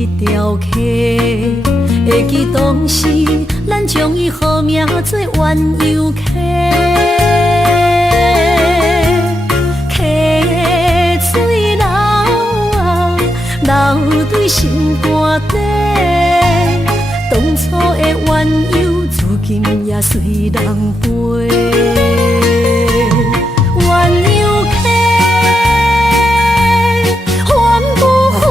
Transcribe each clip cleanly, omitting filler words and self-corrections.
一条溪，会记当时咱将伊号名做鸳鸯溪。溪水流啊，流对心肝底。当初的鸳鸯，至今也随人陪。鸳鸯溪，翻不回，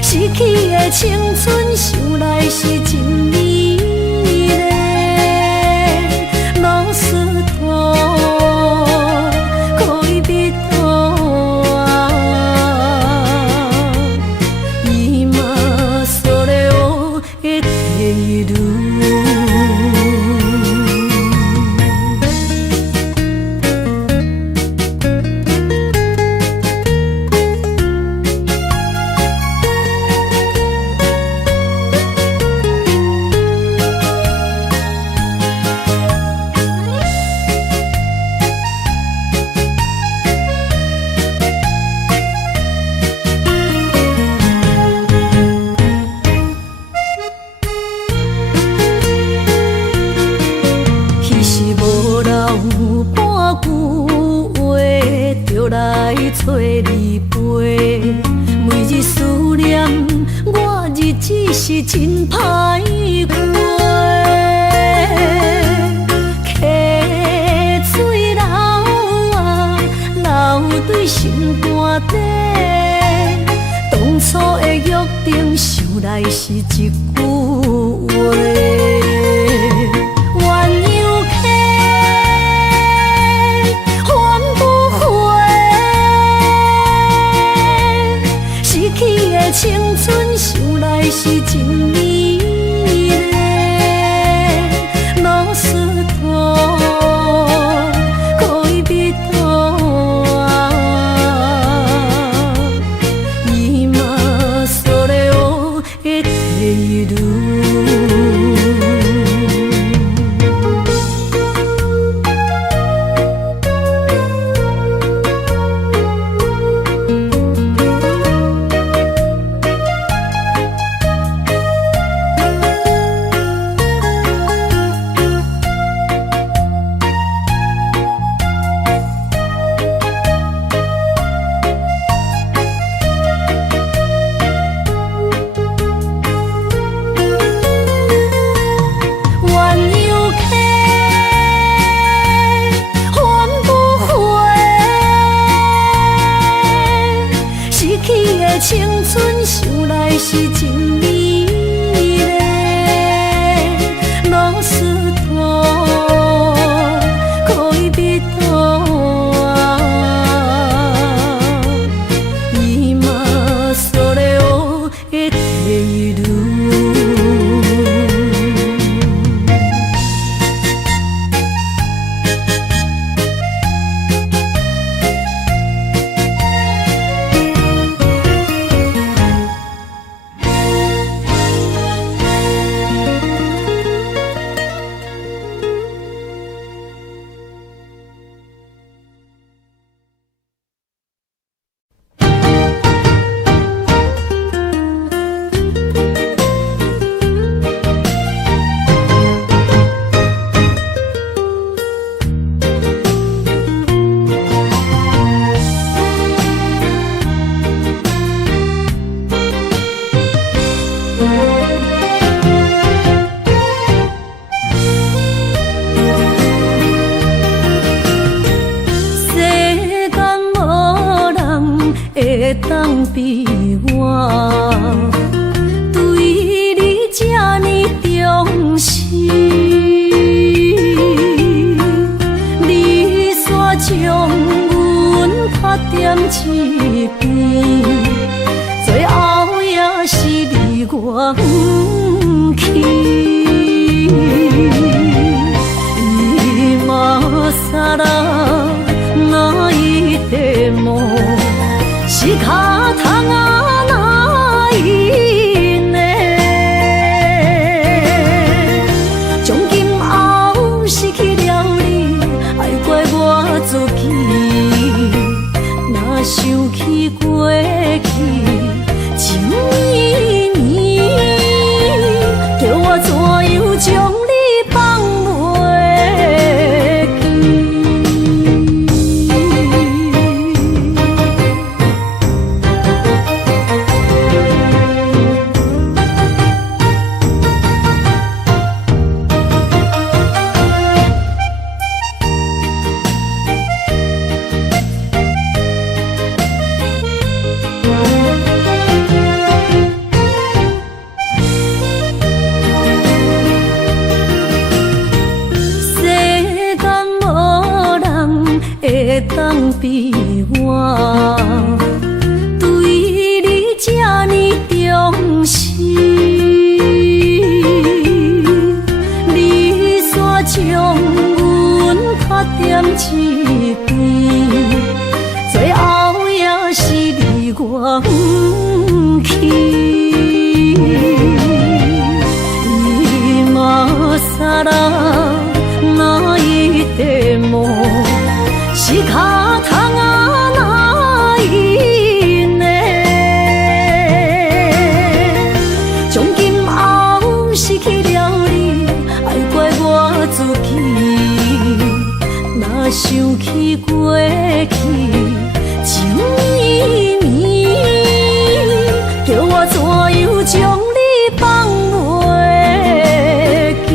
逝去的青春，想来是真美丽。老师徒，可以彼途啊，伊嘛所了的地路。找你陪，每日思念，我日子是真歹过。溪水流啊，流对心肝底。当初的约定，想来是一句话。青春想来是真美丽，老师徒，可以彼途啊，伊嘛所了的地路。青春想来是真美丽，老师徒，可以彼途啊，伊嘛所了的地路。会当比我对你这呢重视，你煞将阮拍点一边，最后也是你我不去。伊嘛撒拉那一点梦。是脚痛啊，哪因呢？从今后失去了你，爱怪我自己。若想起过当比我对你这呢重视，你煞将阮拍点一边，最后也是你我不去。今ら泣いても仕方がないね。从今后失去了你，爱怪我自己。若想起过去情绵绵，叫我怎样将你放袂记？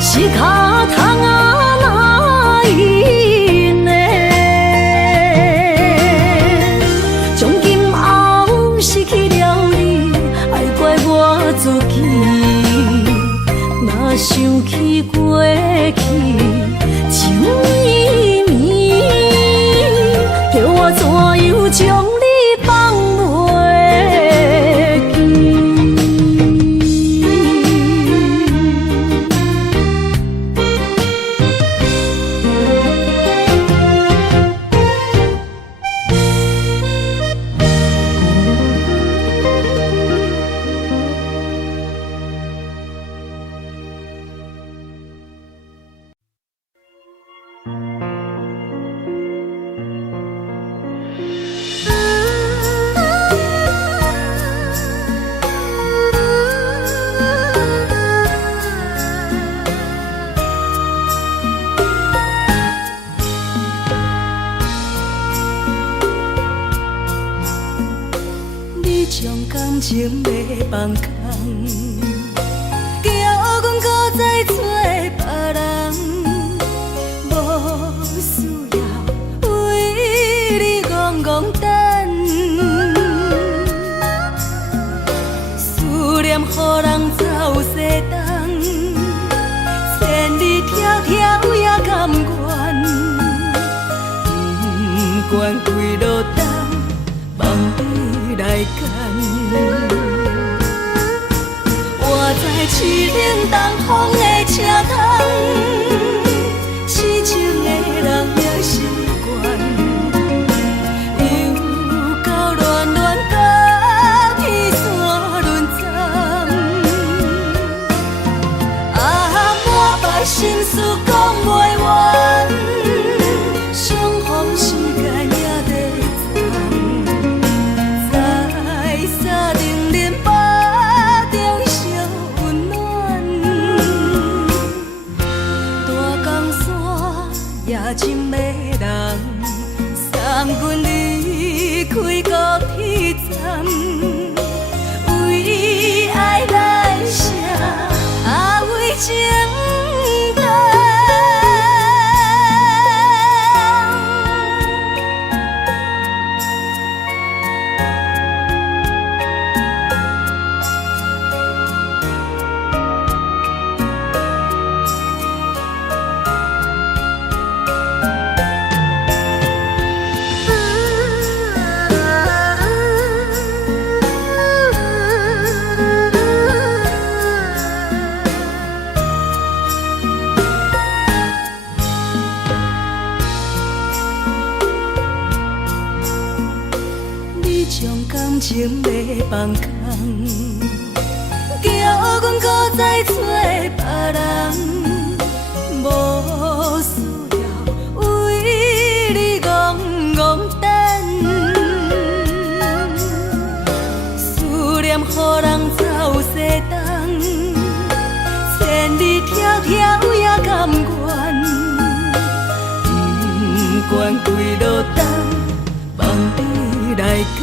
仕方がないね。从今后失去了你，爱怪我自己。若想起过去情绵绵，叫我怎样将你放袂记？感情要放空，叫阮搁再找别人，无需要为你戆戆等。思念予人走西东，千里迢迢也甘愿，不管几路东，望你来干。我在凄冷东风的车窗，痴情的人也习惯，又到乱乱甲天线轮站。满腹心事讲袂完，相逢时间也在深的人送阮离开高铁站，为爱来写为情长。感情要放空，叫阮搁再找别人，无需要为你戆戆等。思念予人走西东，千里迢条也甘愿，不愿归落等，望你来牵。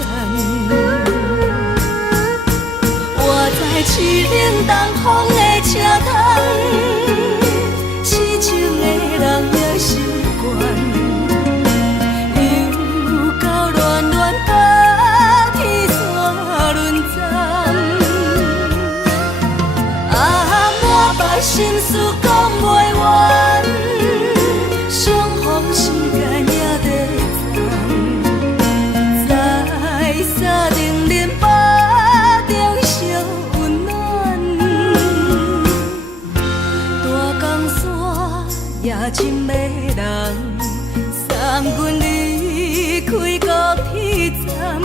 我在市冷东风的车窗，痴情的人也习惯。心事讲袂完，相逢时间也在站，在沙冷冷巴中烧温暖。大江山夜深的人，送阮离开高铁站，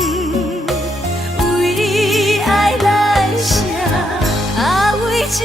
为爱来写，为情。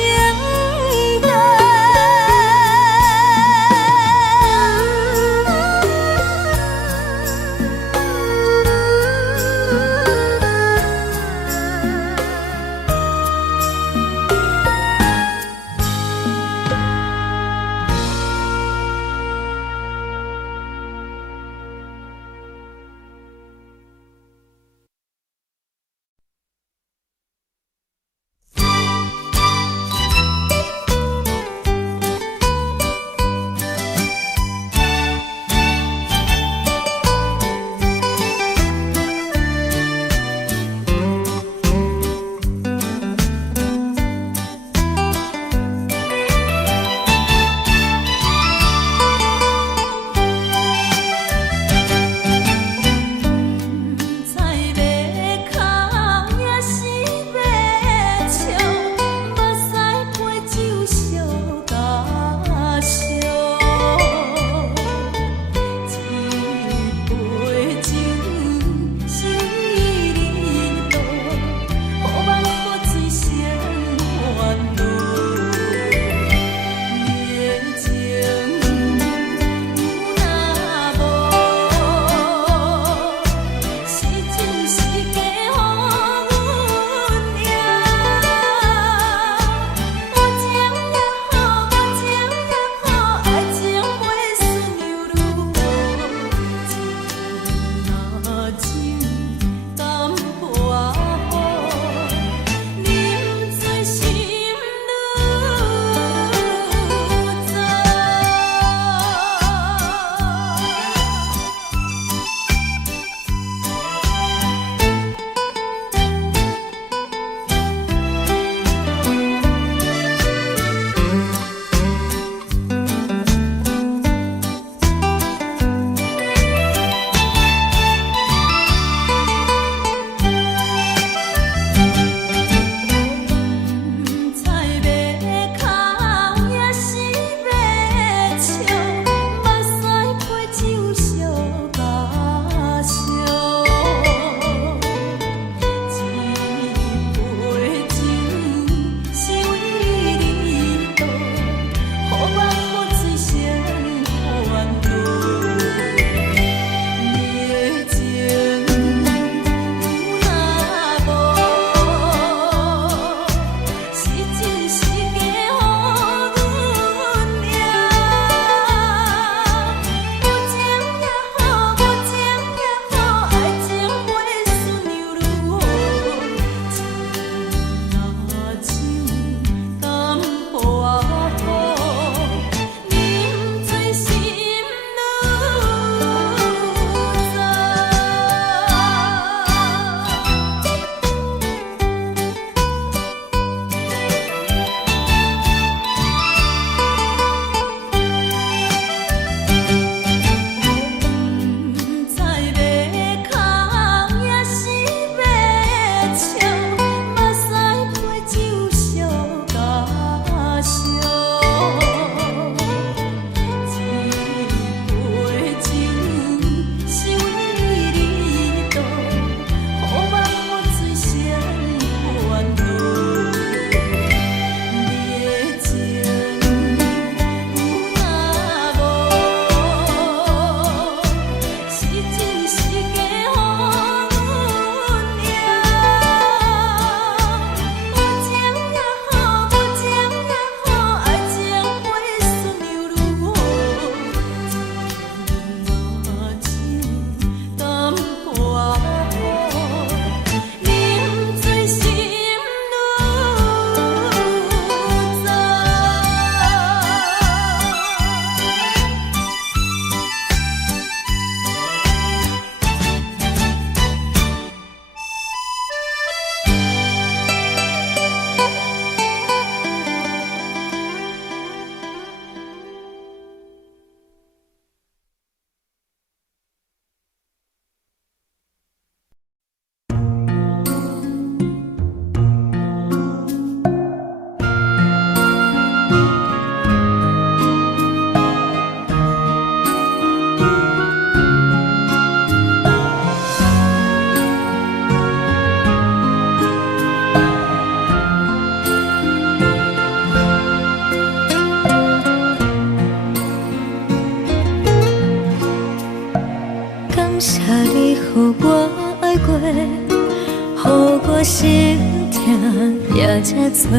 这多，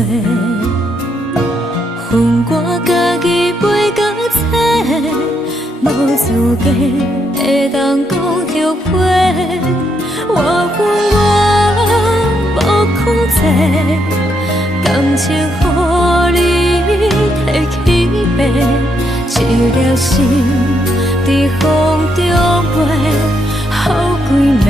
恨我家己袂到切，无资格会当讲后悔。我恨我无控制，感情予你摕去卖，一粒心伫风中飞，好几暝。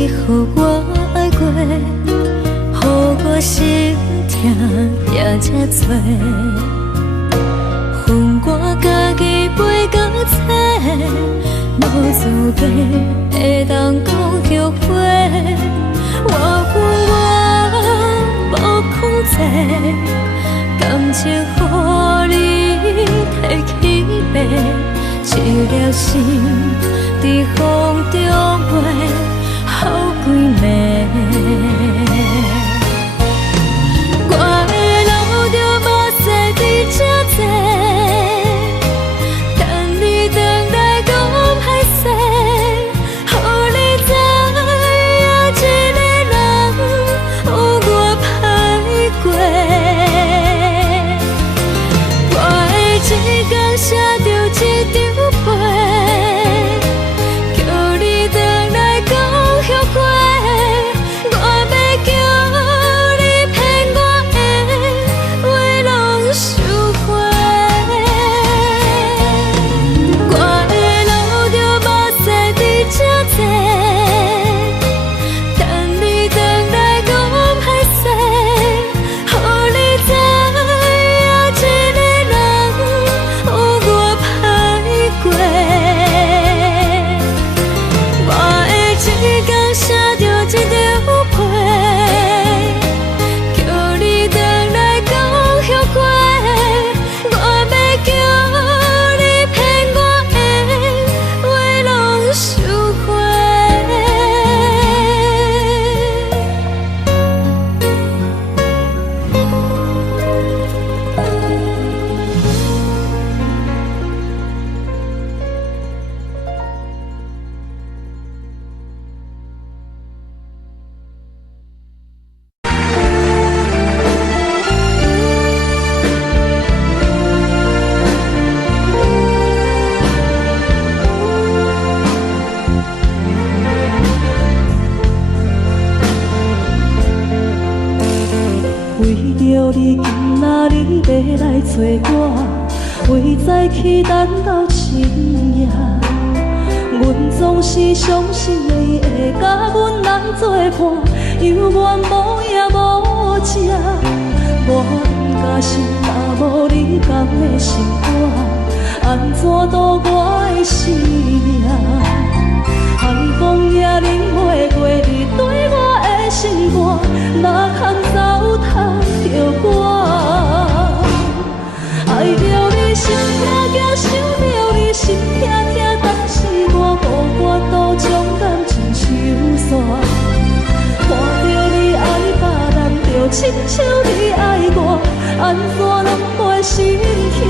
予我爱过，予我心痛也这多，恨我家己袂到切，无资格会当讲后悔。我恨我无控制，感情予你摕去卖，一粒心伫风中飞。好几暝，我的路着目屎伫这多，等你回来讲歹势，予你知影一个人有我歹过。我的一天写着一张被，叫你回来讲。后悔，我要叫你骗我的话拢收回。我的路着目屎伫这多，等你回来讲歹势，予你知影一个人有我歹过。我的一天写着一张被，叫你回来讲后悔。我要叫你骗我的话拢收回。为着你今仔日要来找我，为早起等到深夜，阮总是相信你会甲阮来作伴，犹原无影无迹。我毋甘心，若无你甘的心肝，安怎度我的生命？寒风也忍袂过你对我的心肝，哪通糟蹋着我？爱着你心痛痛，想着你心痛痛，但是我无法度将感情收煞。看着你爱别人，就亲像你爱我，安怎拢袂心痛？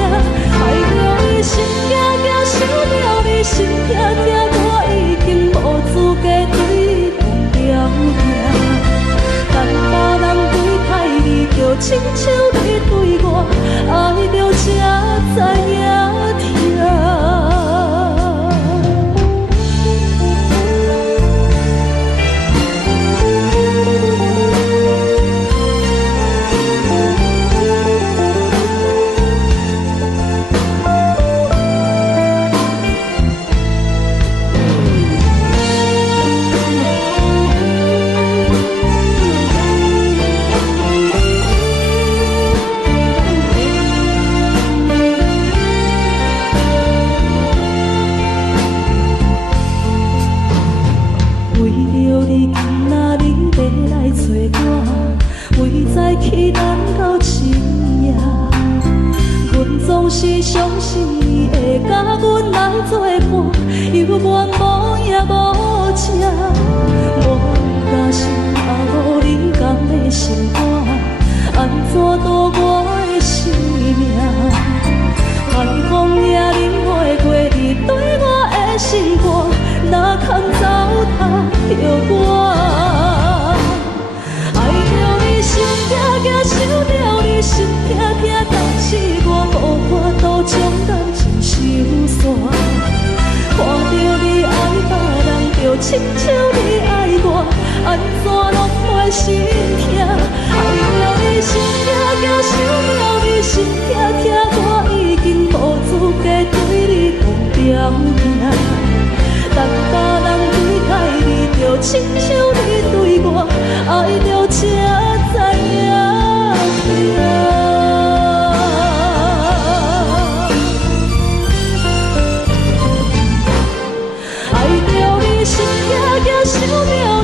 爱着你心惊惊，想着你心痛痛，我已经无资格对天了行。但别人对待你，就亲像你对我，爱着才知影痛。是相信你会甲阮来作伴，犹原无影无迹。我假是也无你甘的心肝，安怎度我的生命？寒风也忍袂过你对我的心肝，哪堪糟蹋着我？爱着你心痛痛，想着你心痛痛，但是我无法度将感情收煞。看着你爱别人，就亲像你爱我，安怎拢袂心痛？爱着你心痛痛，想着你心痛痛，我已经无资格对你讲条件。但别人对待你，就亲像你对我，爱着才知影痛。爱着你心痛痛，想着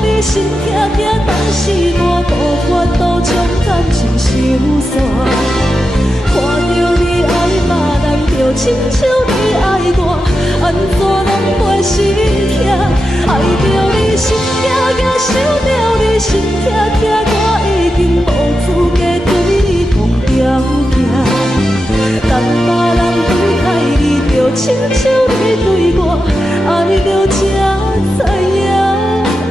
你心痛痛，但是我无法度将感情收煞。看着你爱别人，就亲像你爱我，安怎拢袂心痛？爱着你心痛痛，想着你心痛痛，我已经无资格对你讲条件。但别人对待你，就亲像你对我，爱着才知影痛。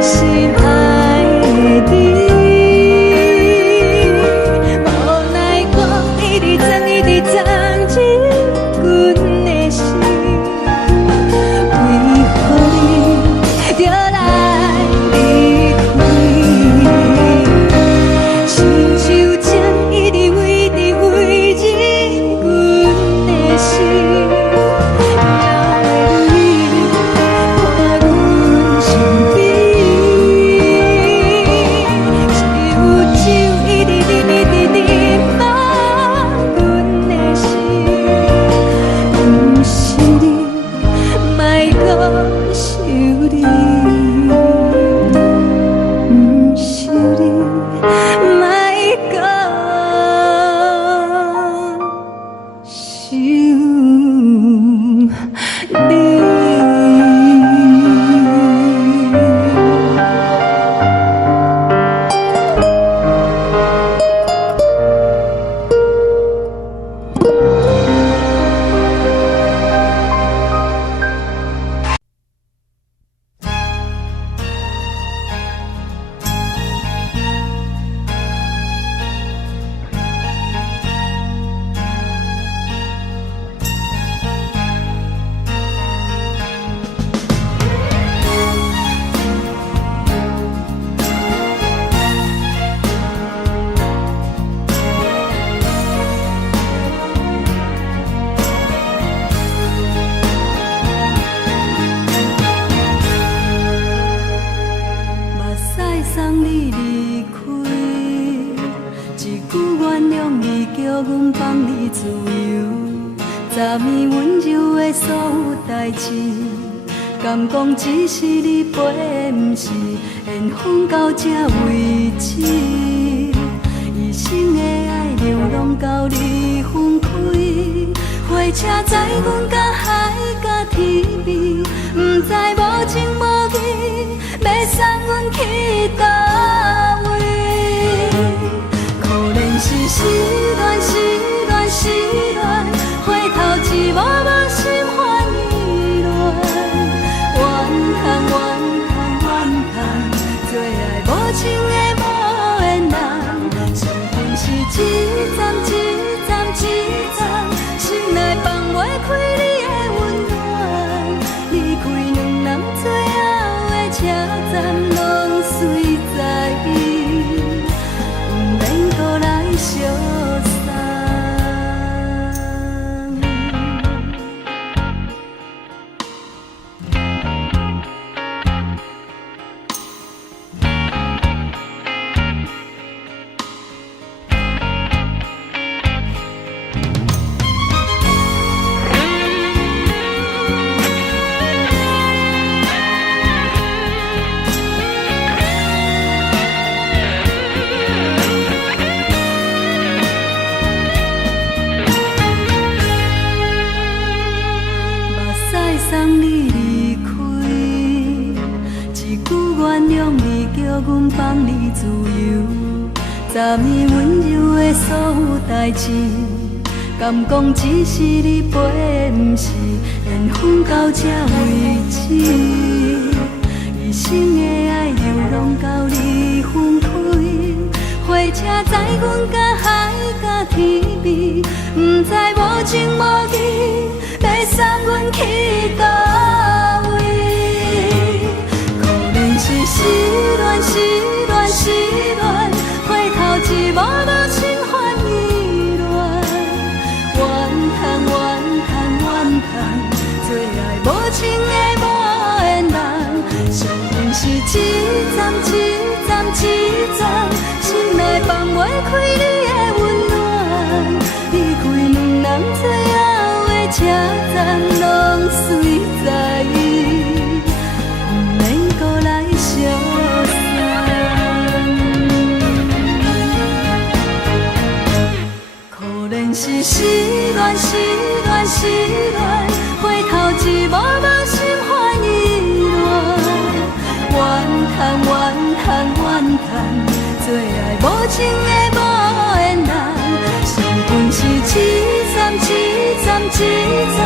心爱的阮放你自由，昨暝温柔的所有代志，敢讲只是你陪，不是缘分到这为止。一生的爱流浪到你分开，火车载阮甲海甲天边，不知无情无义，要送阮去倒位？可怜是失恋，失恋，失恋，回头一幕幕心烦意乱，怨叹，怨叹，怨叹，最爱无情的无缘人，伤痕是一站一站一站，心内放袂开你的温暖，离开两人最后的车站，拢随在伊，不免搁来相送。送你离开，一句原谅你，叫阮放你自由。昨暝温柔的所有代志，敢讲只是你陪，不是缘分到这为止。一生的爱流浪到你分开，火车载阮甲海甲天边，不知无情无义，要送阮去倒位？可怜是失恋，失恋，失恋，回头一幕幕心烦意乱，怨叹，怨叹，怨叹，最爱无情的无缘人，伤痕是一站一站一站，心内放袂开你的温暖，离开两人最后的车站，拢随在伊，不免搁来相送。可怜是失恋，失恋，失恋，回头一幕幕心烦意乱，怨叹，怨叹，怨叹，最爱无情的无缘人，伤痕是一站一站一站，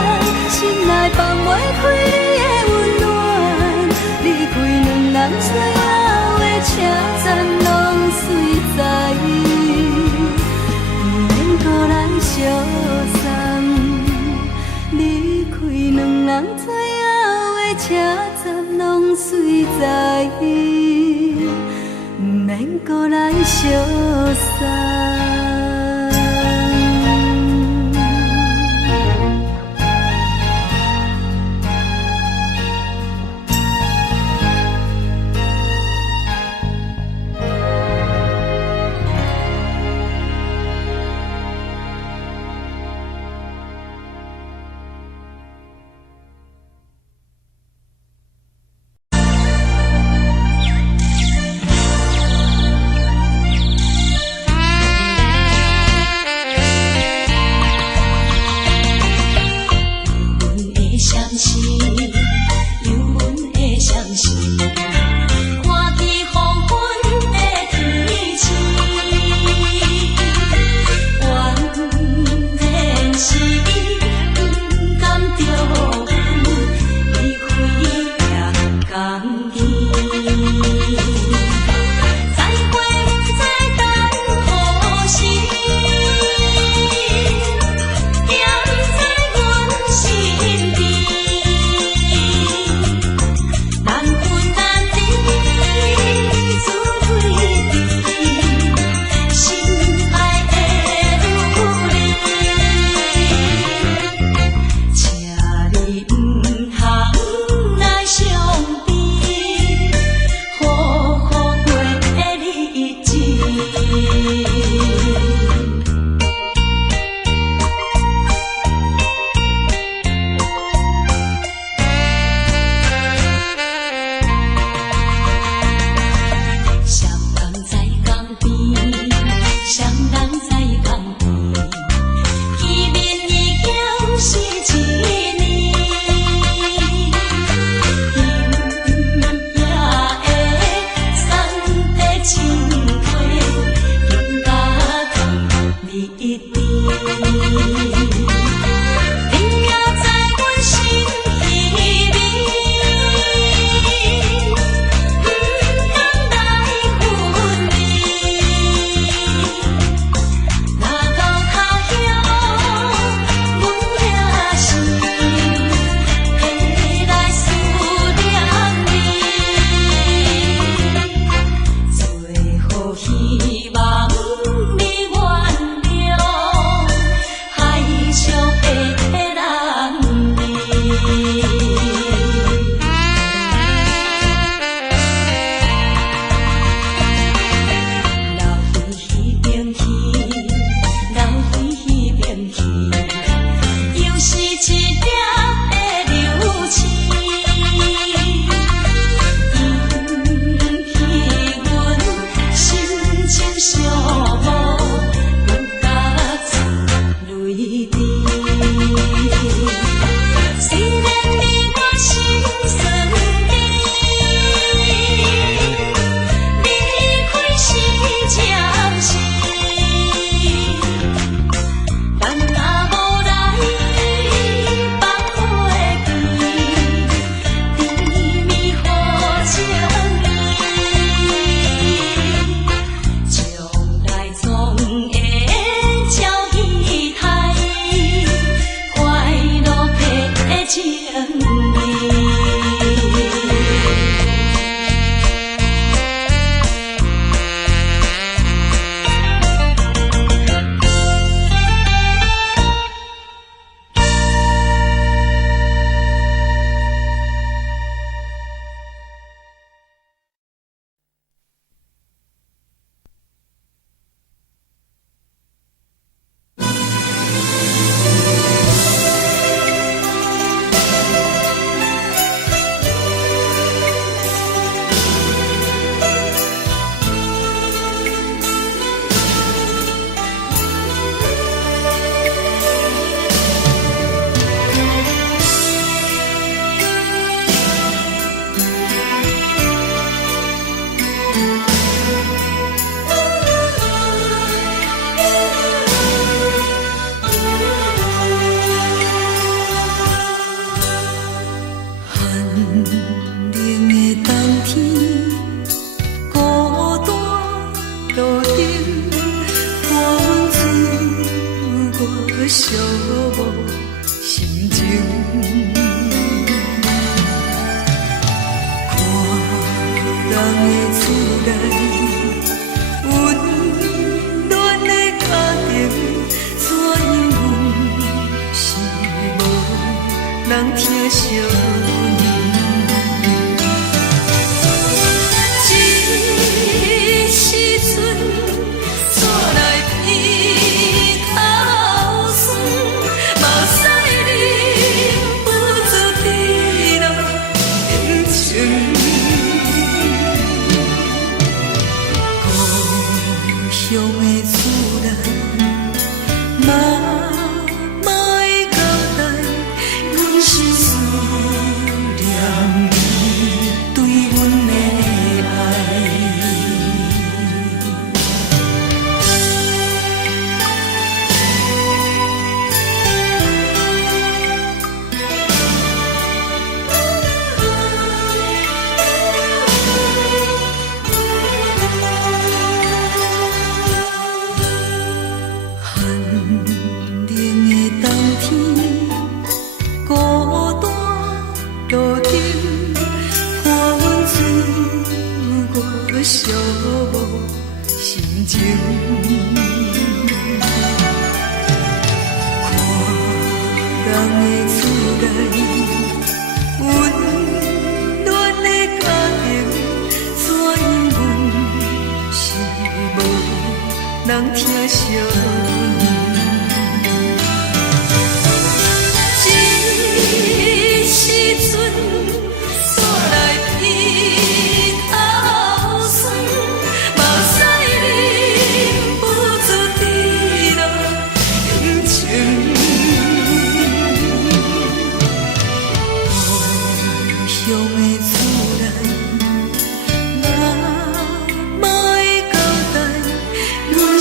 心内放袂开你的温暖，离开两人最后的车站，拢随在伊，不免搁来相送。离开两人最后的车站，拢随在伊，不免搁来相送。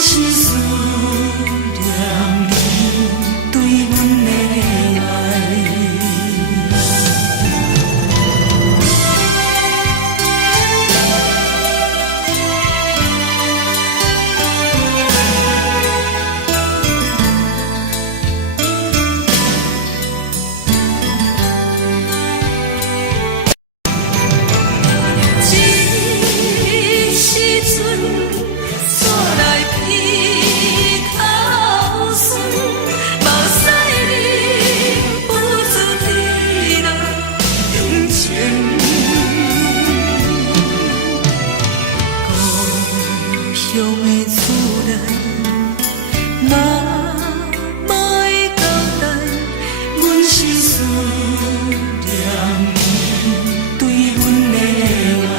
是思思念，嘛无会交代，阮是思念伊对阮的爱。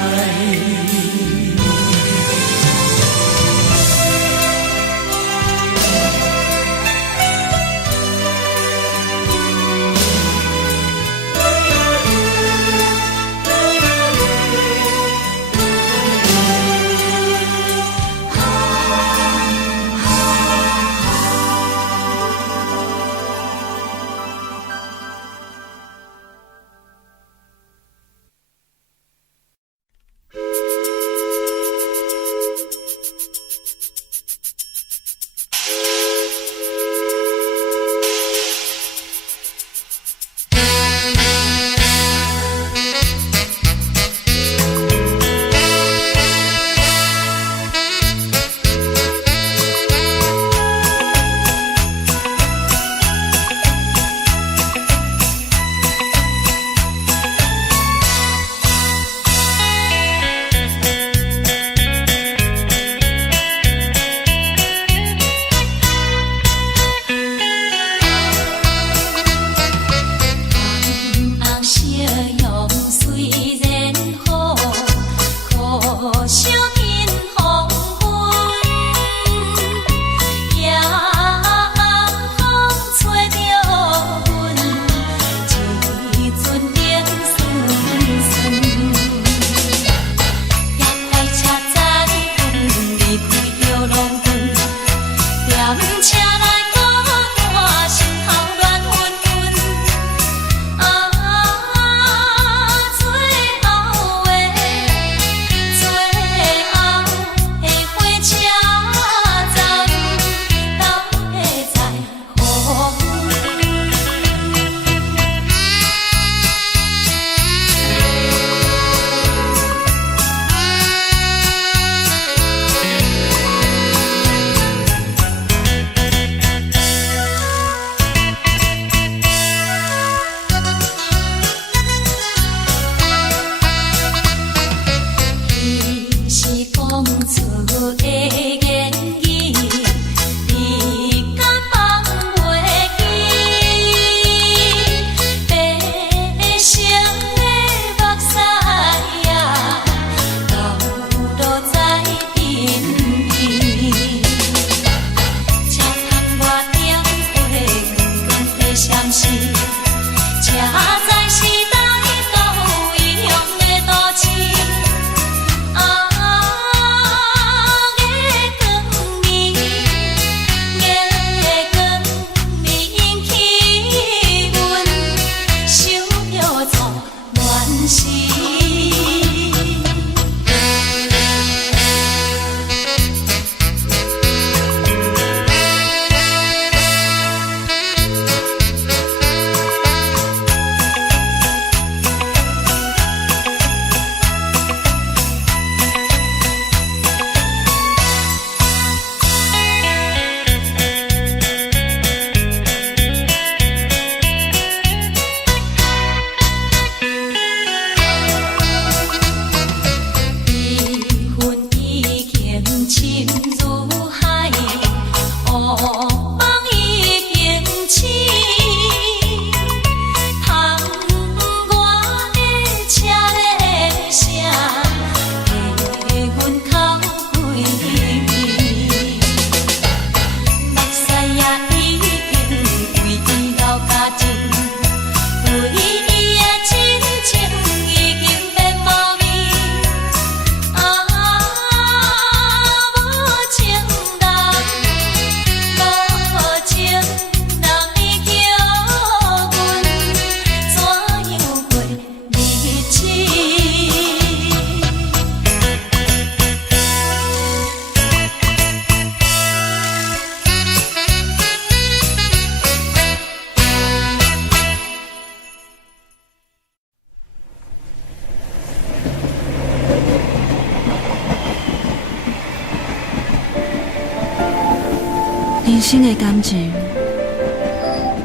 人生的感情，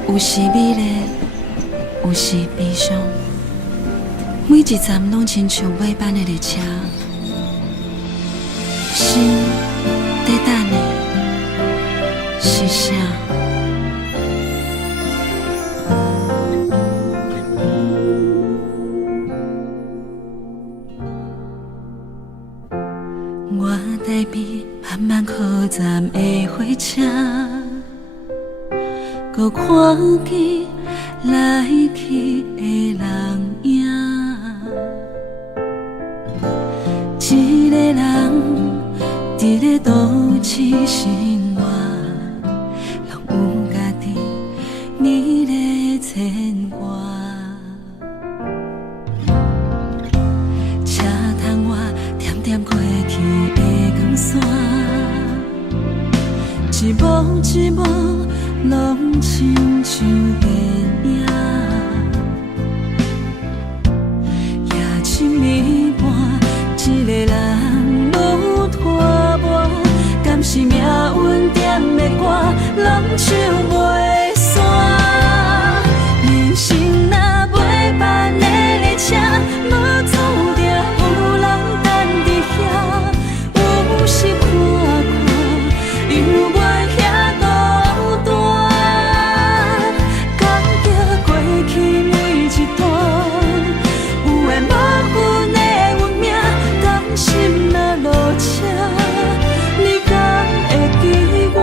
有时美丽，有时悲伤。每一站拢亲像尾班的列车，心在等啥？我台边慢慢靠站的火车，搁看见来去的人影。一个人伫咧都市生活，拢有家己你咧牵挂。车窗外点点过去的光线，一幕一幕拢亲像电影。夜深暝半，一个人愈拖磨，敢是命运点的歌，拢唱袂煞。人生若袂办的列车，无注定有人等伫遐。有时看看，犹原遐孤单，感激过去每一段，有缘无份的运命，甘心若落车，你敢会记我？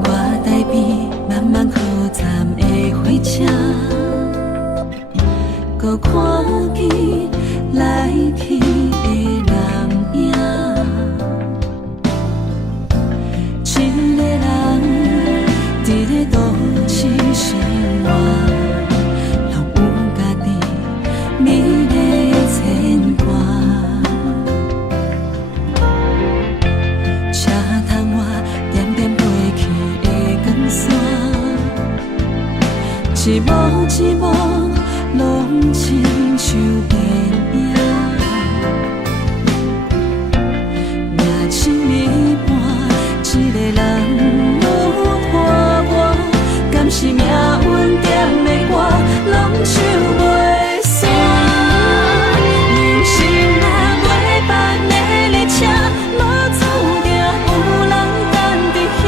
我台边慢慢靠站的火车，搁看见来去的人影。一个人伫咧都市生活，拢有家己你咧牵挂。车窗外点点飞去的光线，一幕一幕拢亲像电影。夜深暝半，一个人愈拖磨，敢是命运点的歌，拢唱袂煞。人生若袂办的列车，无注定有人等伫遐。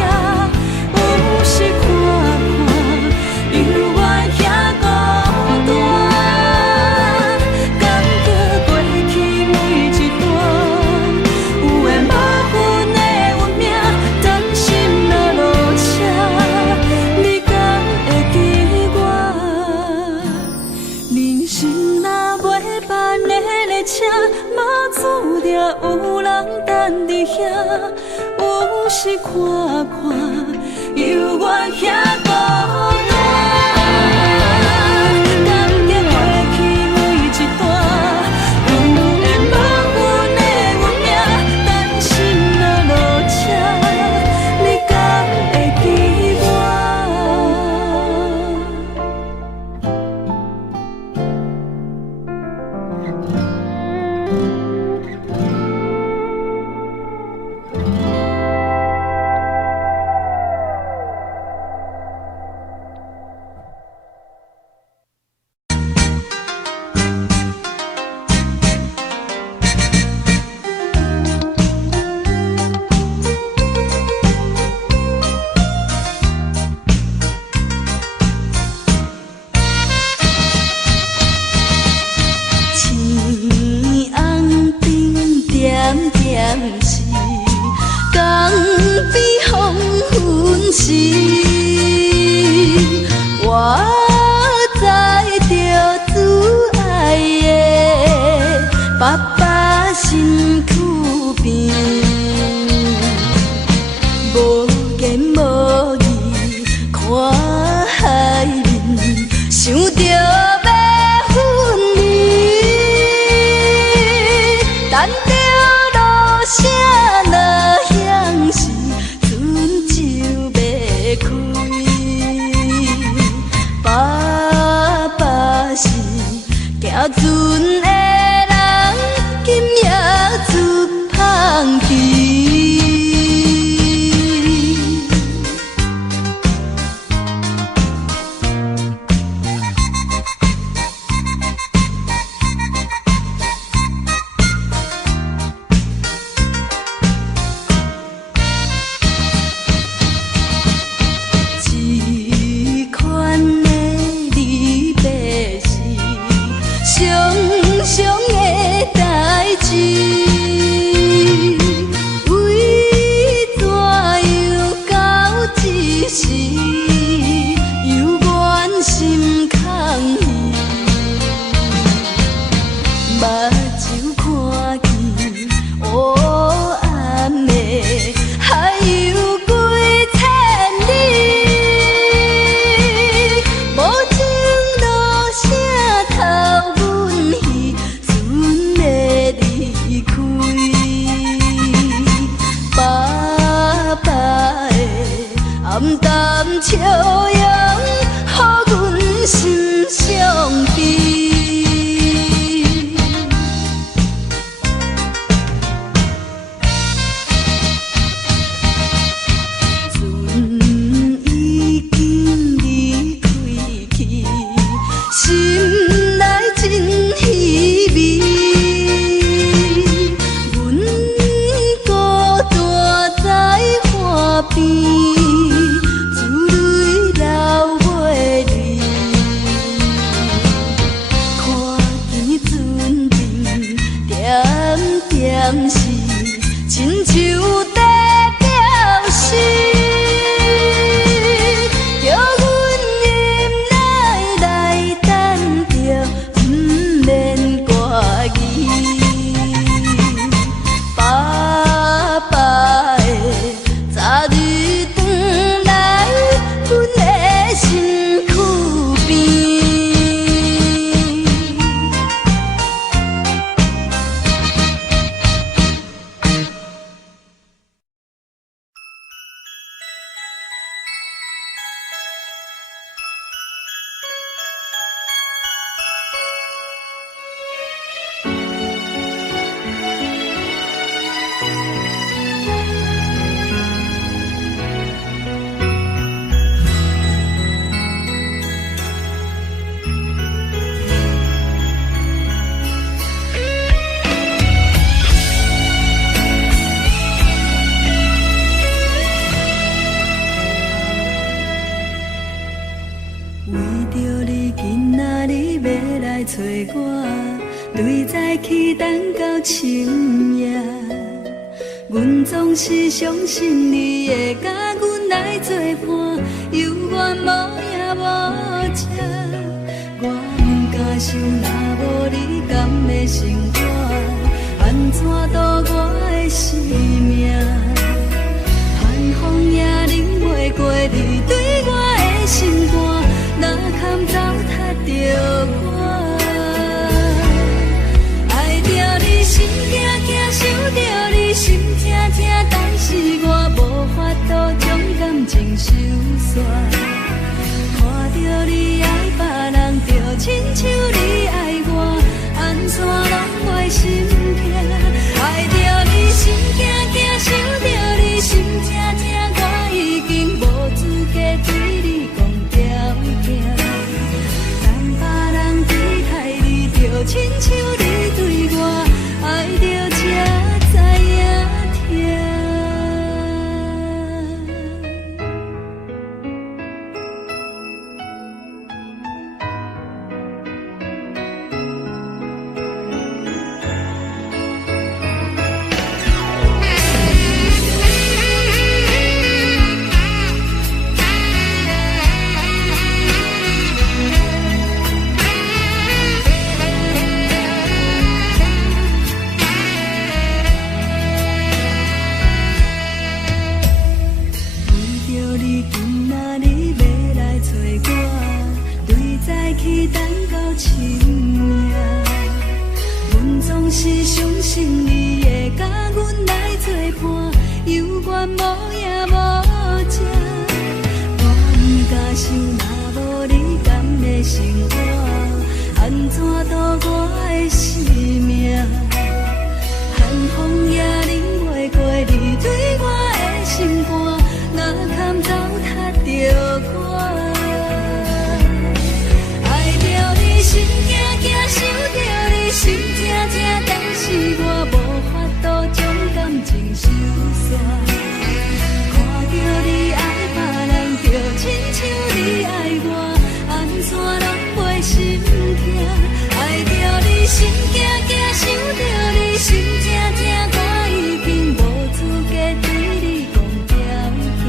有时看看，犹原遐孤单，感激过去每一段，有缘无份的运命，甘心若落车，你敢会记我？人生若袂办的列车，无注定有人等伫遐。有时看看，犹原遐孤单，感激过去每一段，有缘无份的运命，甘心若落车，你敢会记我？淡笑容，予阮心伤悲。找我，对在起等到深夜。阮总是相信你会甲阮来作伴，犹原无影无迹。我不敢想，若无你甘会生活，安怎度我的生命？寒风也忍袂过你对我的心肝，哪堪糟蹋着我？爱着你心惊惊，想着你心痛痛，但是我无法度将感情收煞。看着你爱别人，就亲像你爱我，安怎拢袂心痛？爱着你心惊惊，想着你心痛痛，我已经无资格对你讲条件。等别人对待你，就亲像你对我，爱着才知影痛。是相信你会甲阮来作伴，犹原无影无迹。我不敢想，若无你甘会生活，安怎度我的生命？寒风也忍袂过你对我的心肝，哪堪糟蹋着我？爱着你心惊惊，想着你心痛痛，但是我无法度将感情收煞。看着你爱别人，就亲像你爱我，安怎拢袂心痛？爱着你心惊惊，想着你心痛痛，我已经无资格对你讲条件。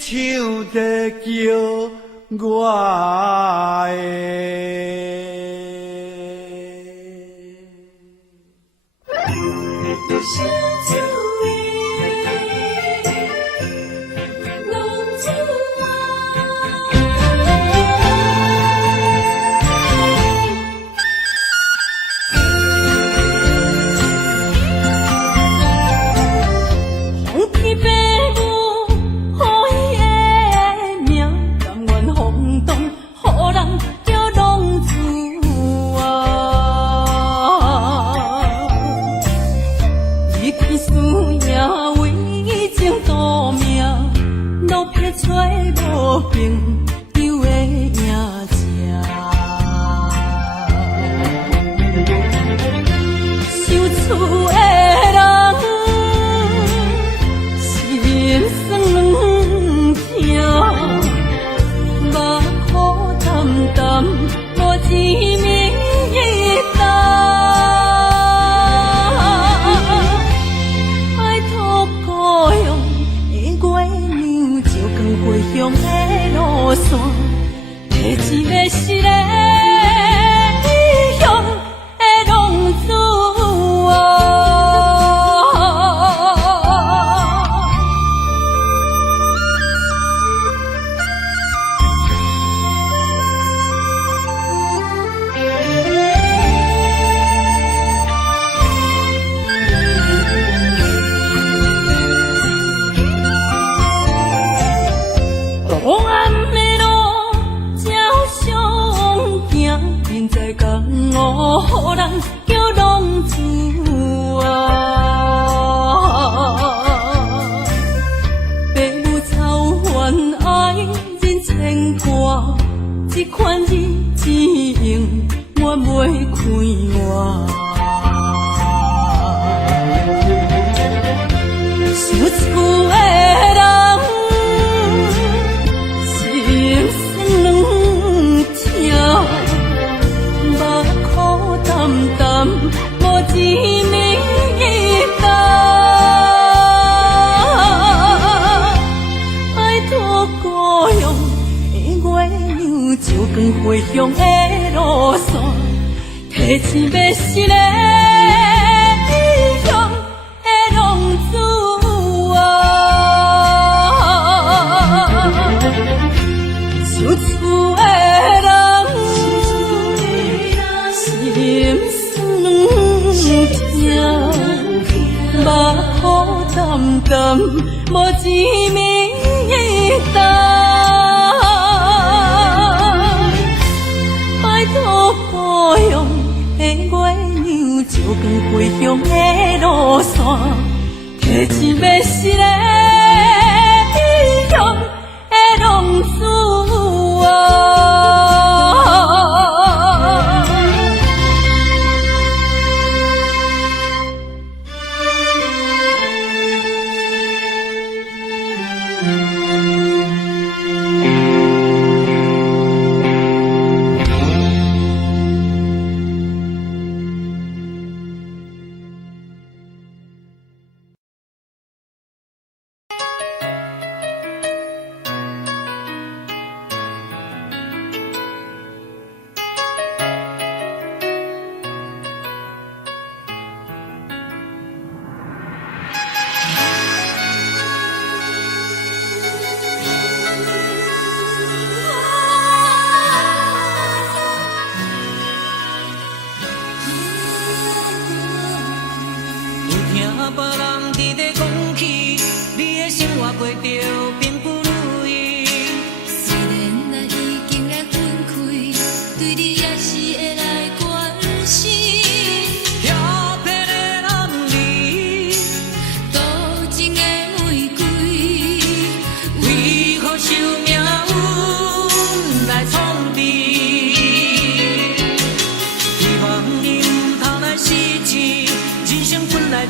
唱在叫我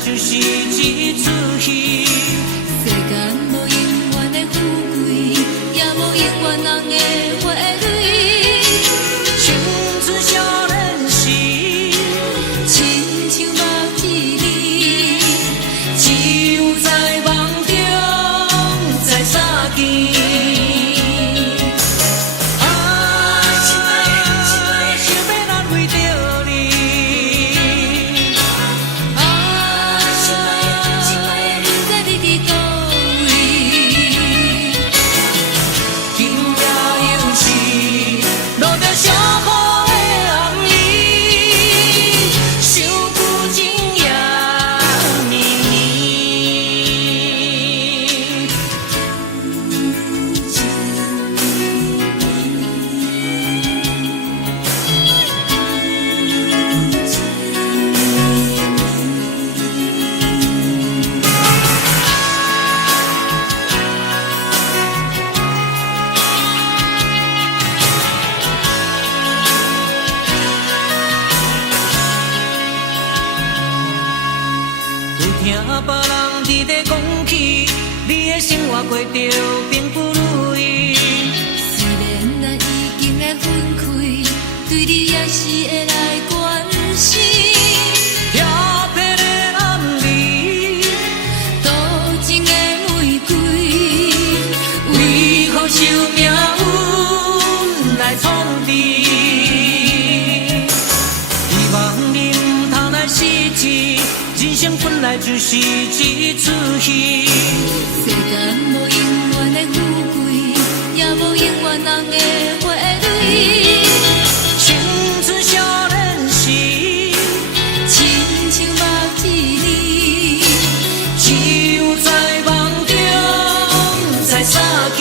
就是一出戏。世间无永远的富贵，也无永远人的花蕊。青春少年时，亲像目睭里，只有在梦中才相见。别人伫咧讲起，你的生活过着并不如意。虽然咱已经会分开，对你也是会来关心。飘泊的暗暝，多情的玫瑰，为何受命运来创治？希望你唔通来失志，人生本来就是一出戏。世间无永远的富贵，也无永远人的花蕊。青春少年时，亲像目一年，只有在梦中才相见。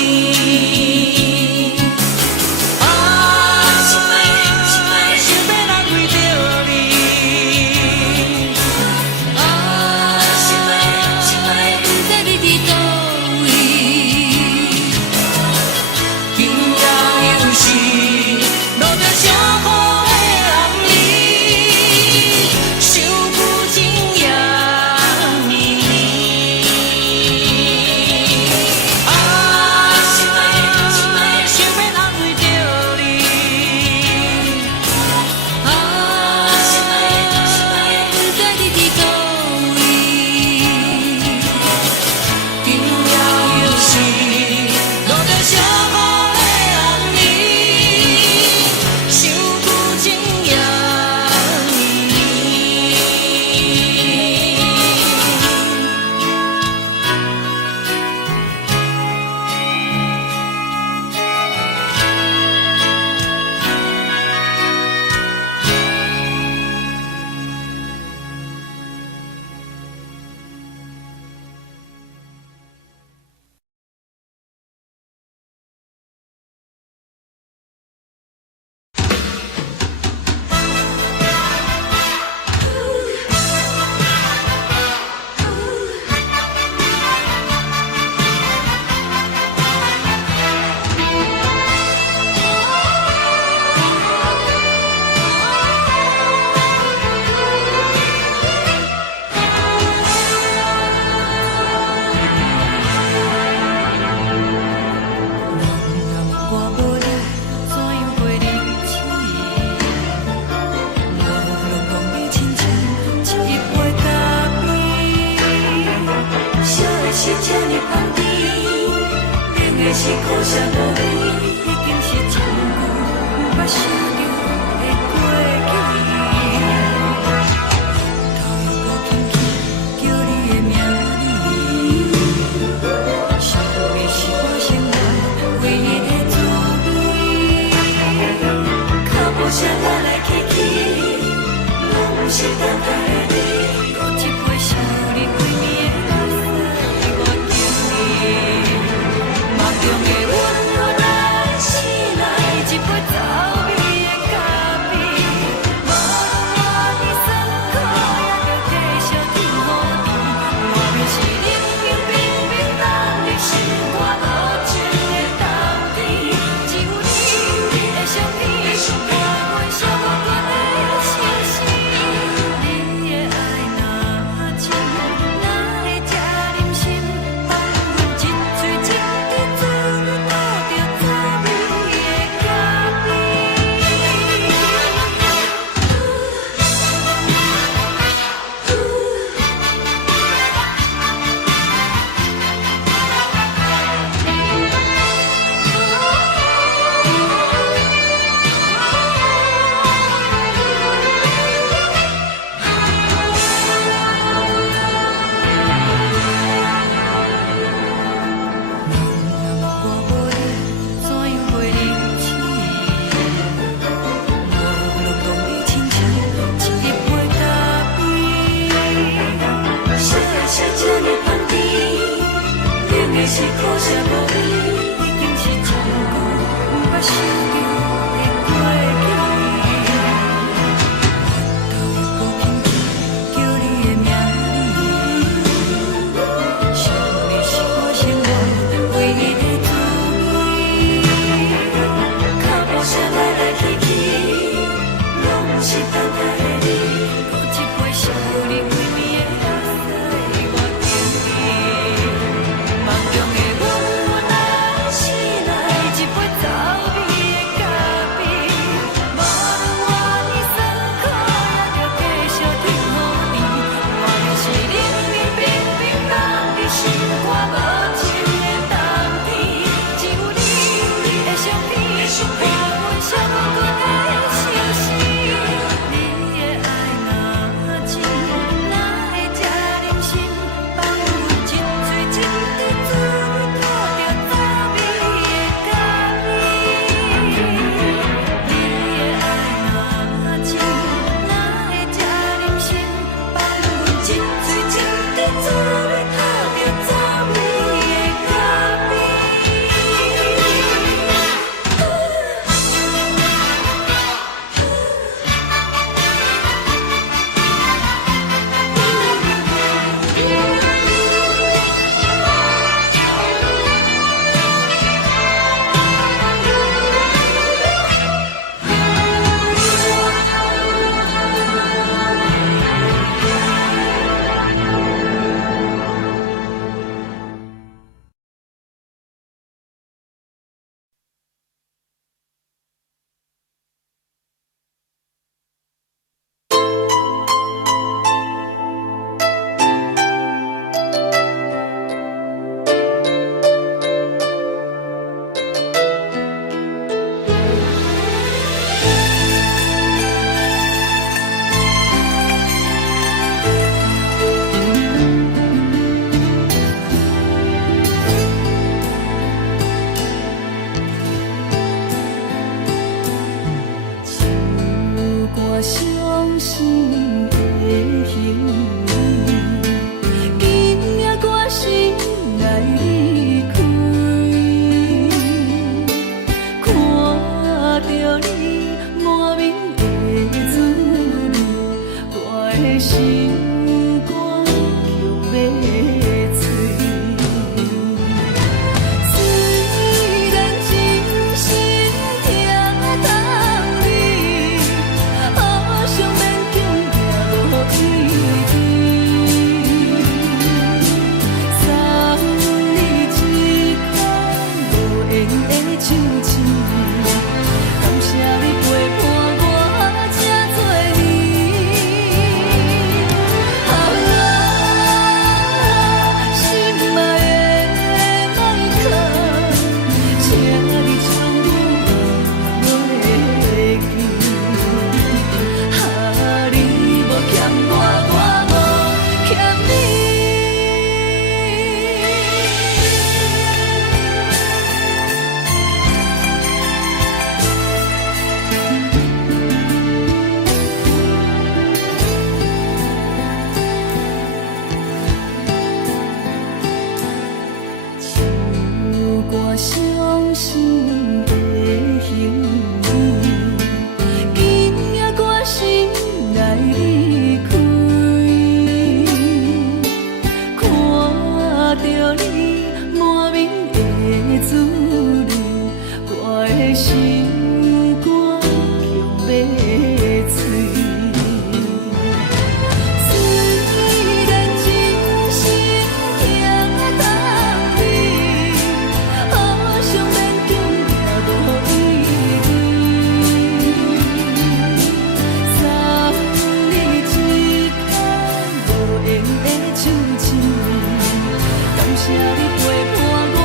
谢你陪伴我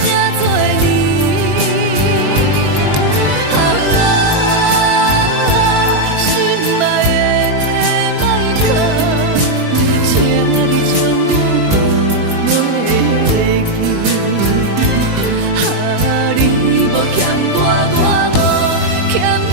这多年。心爱的莫客，请你将我袂记。你无欠我，我无欠你。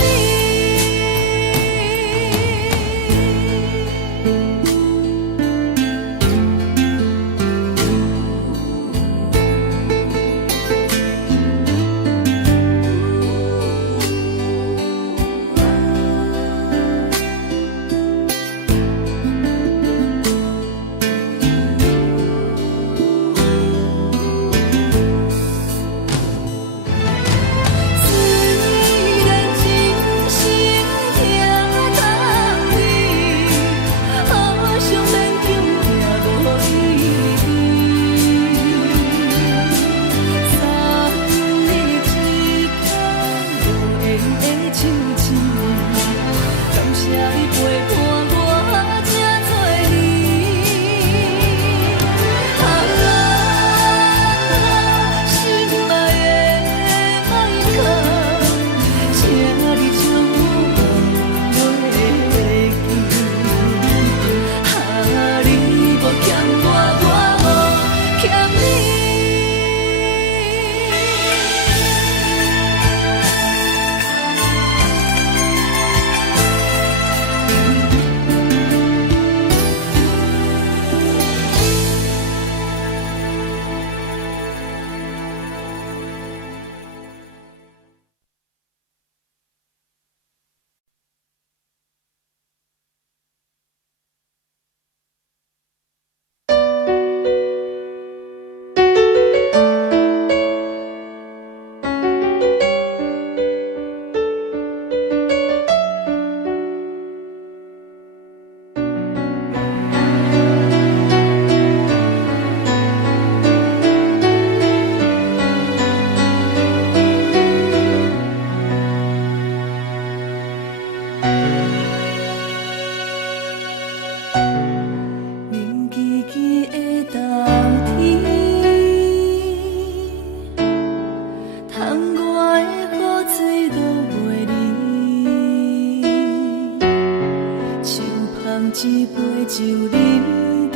一杯酒饮着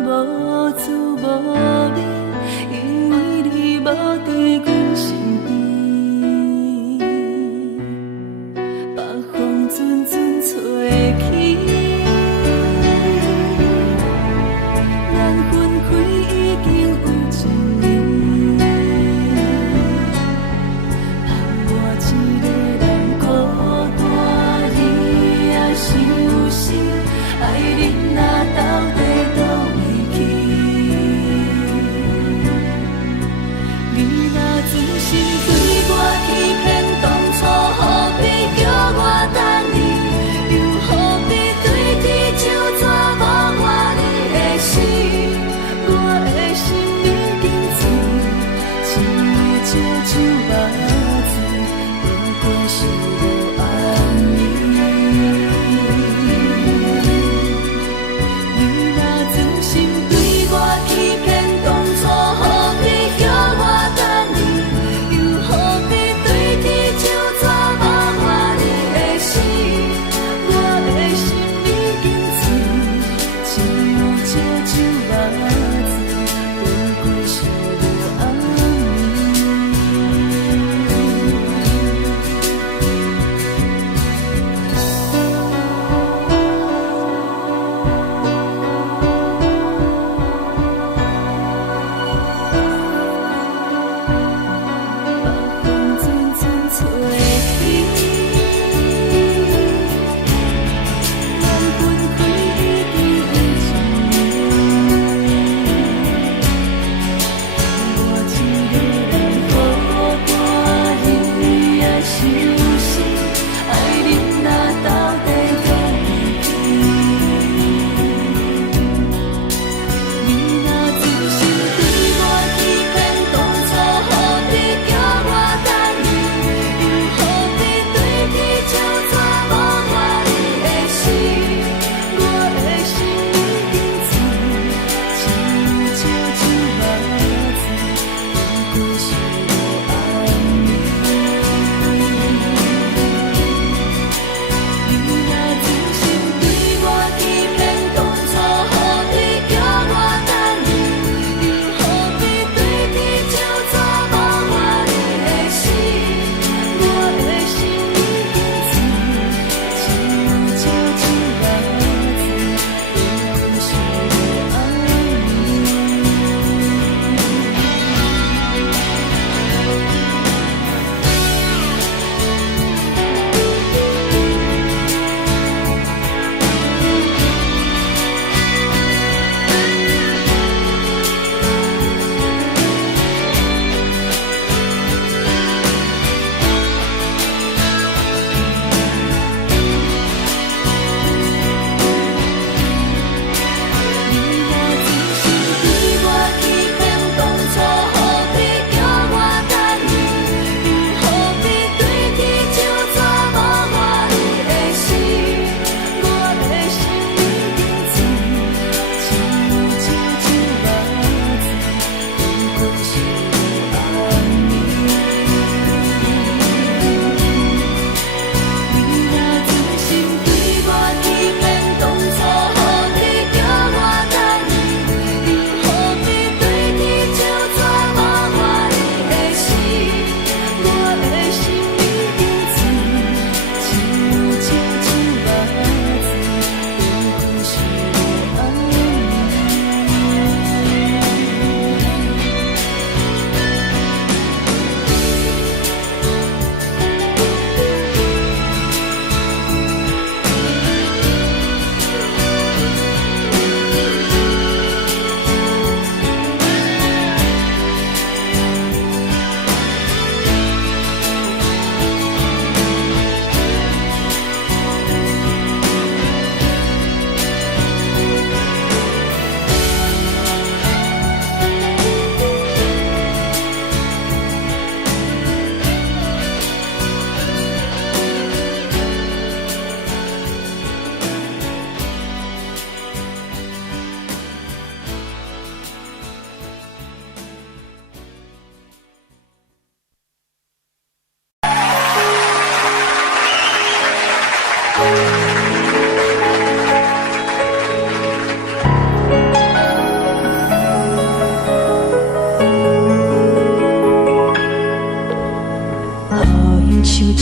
无滋无味，因为你无伫阮身边。北风阵阵吹起，咱分开已经有1年，盼我一个人孤单，你也伤心。爱恁若到底倒位去？你若真心对我欺骗，当初何必叫我等你？又何必对天就纸无我你的心？我的心已经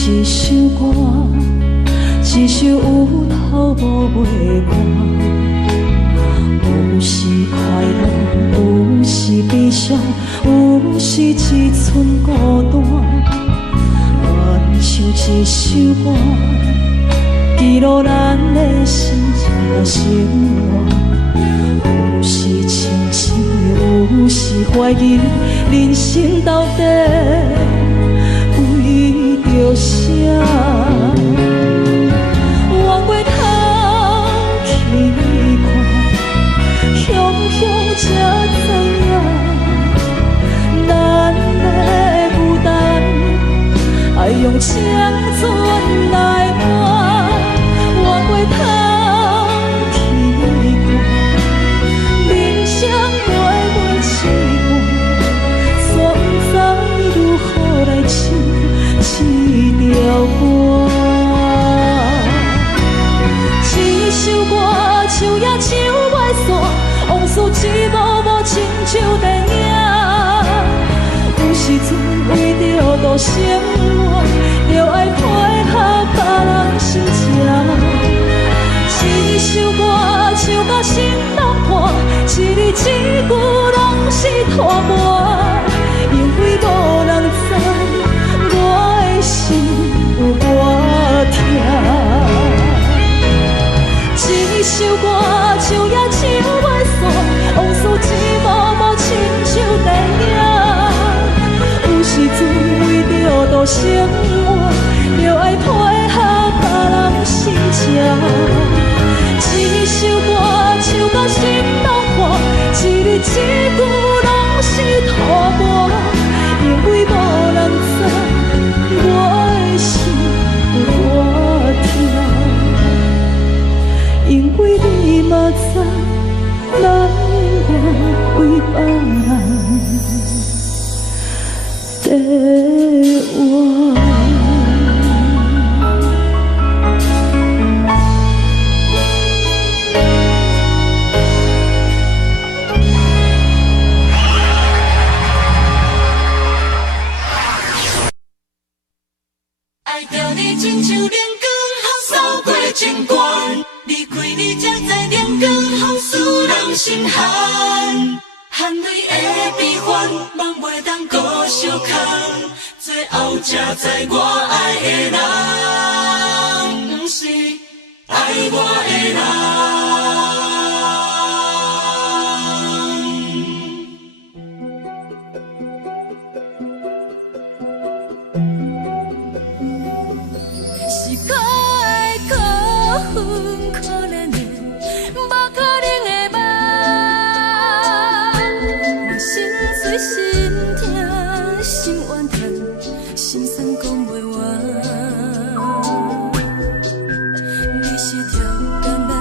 一首歌，一首有头无尾歌，有时快乐，有时悲伤，有时一寸孤单。愿唱一首歌，记录咱的心情生活。有时清醒，有时怀疑，人生到底为着啥？往过头去看，雄雄才知影，咱的负担爱用青春来换。往过头去看，人生月月痴半，煞不知如何来唱这条歌。一首歌唱也唱袂煞，往事一幕幕亲像电影。有时阵为着度生活，就爱配合别人心情。一首歌唱到心拢破，一字一句拢是拖磨，因为无人知我的心有多痛。一首歌唱也唱袂煞，往事一幕幕亲像电影。有时阵为着度生活，就爱配合别人心情。一首歌唱到心拢破，一字一句拢是拖磨，因为无人知我的心有多痛。因为你嘛知，咱永远为别人在活。爱着你亲像阳光扫过情关，离开你才知阳光风使人心寒。含泪的悲欢，望袂当搁相牵，最后才知我爱的人，不是爱我的人。是可爱可恨可怜的，无可能的梦。我心碎心痛心怨叹，心酸讲袂完。你是条甘来。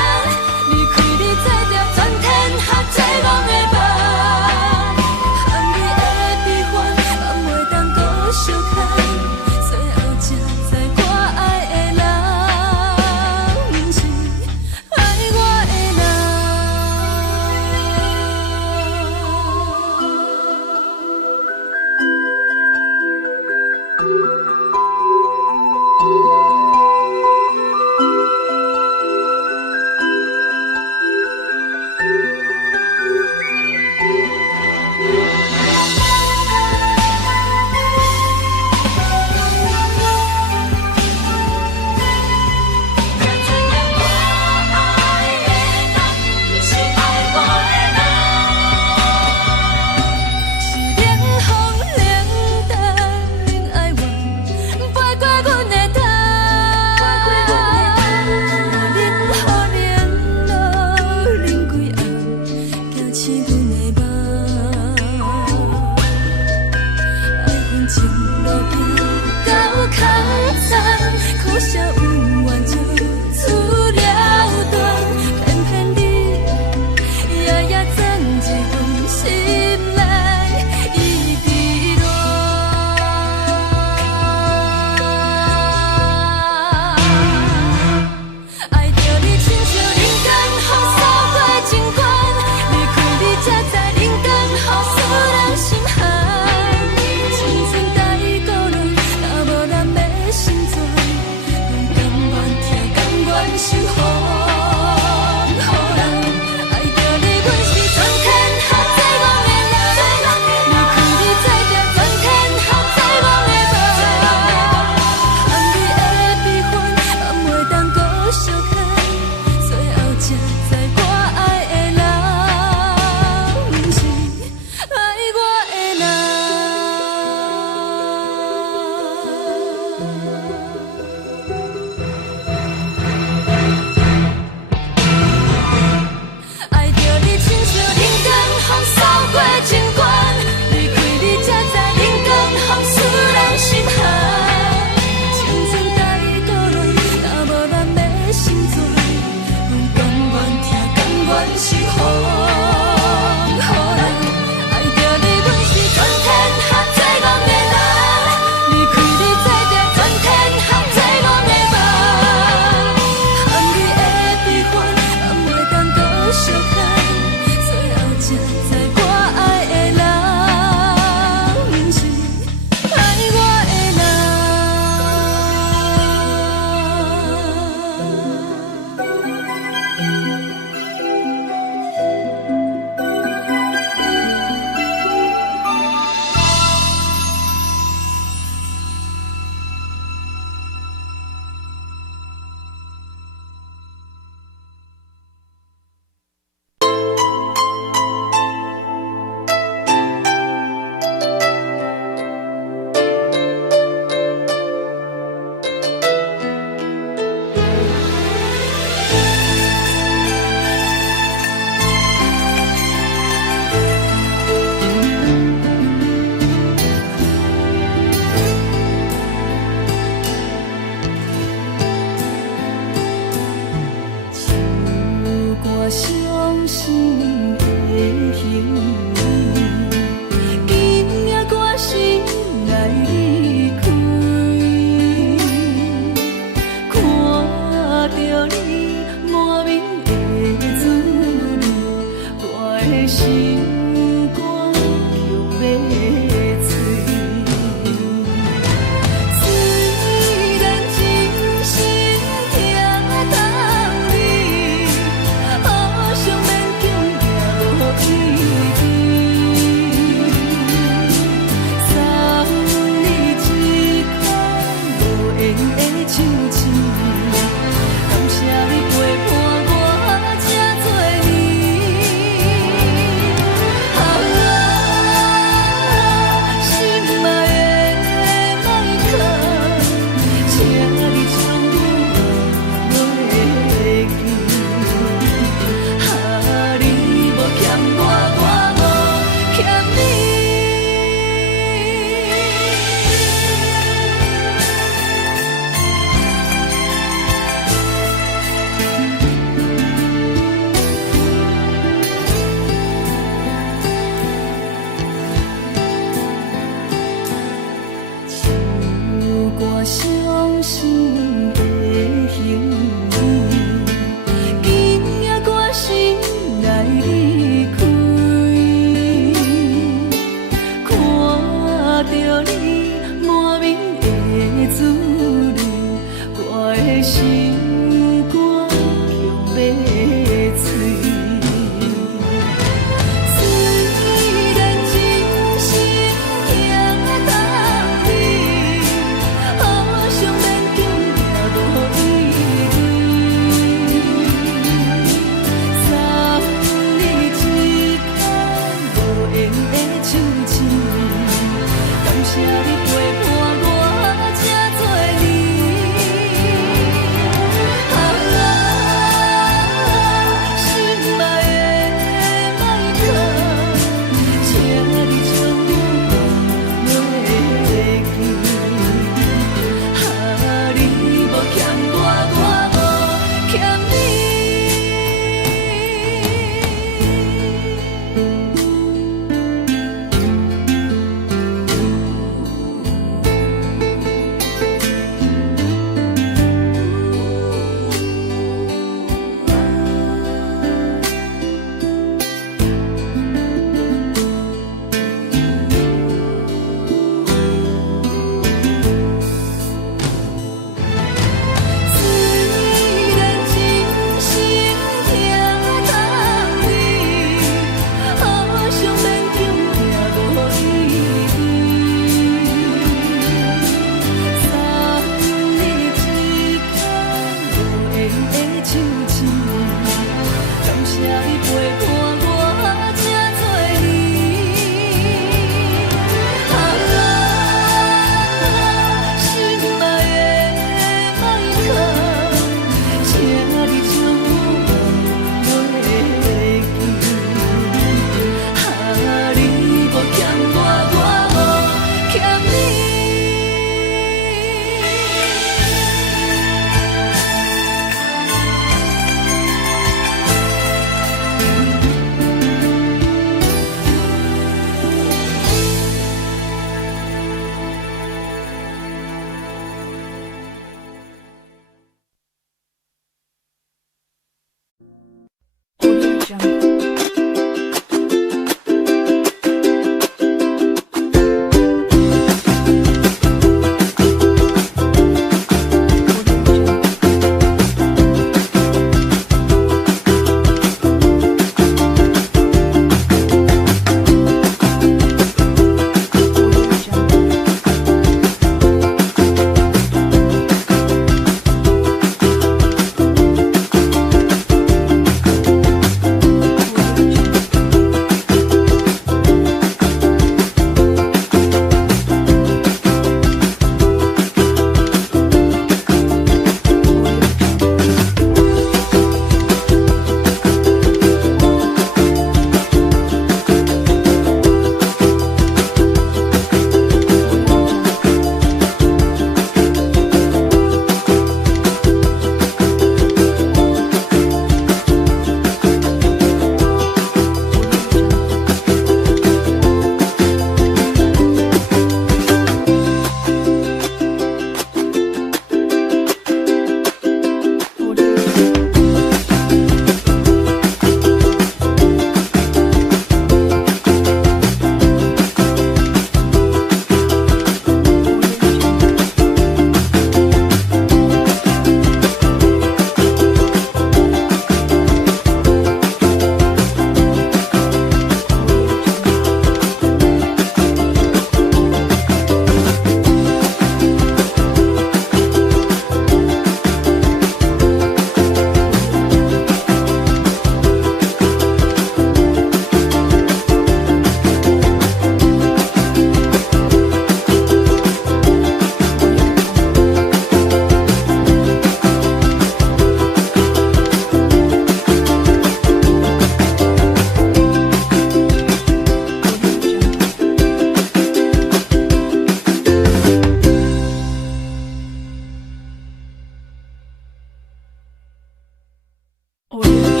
话。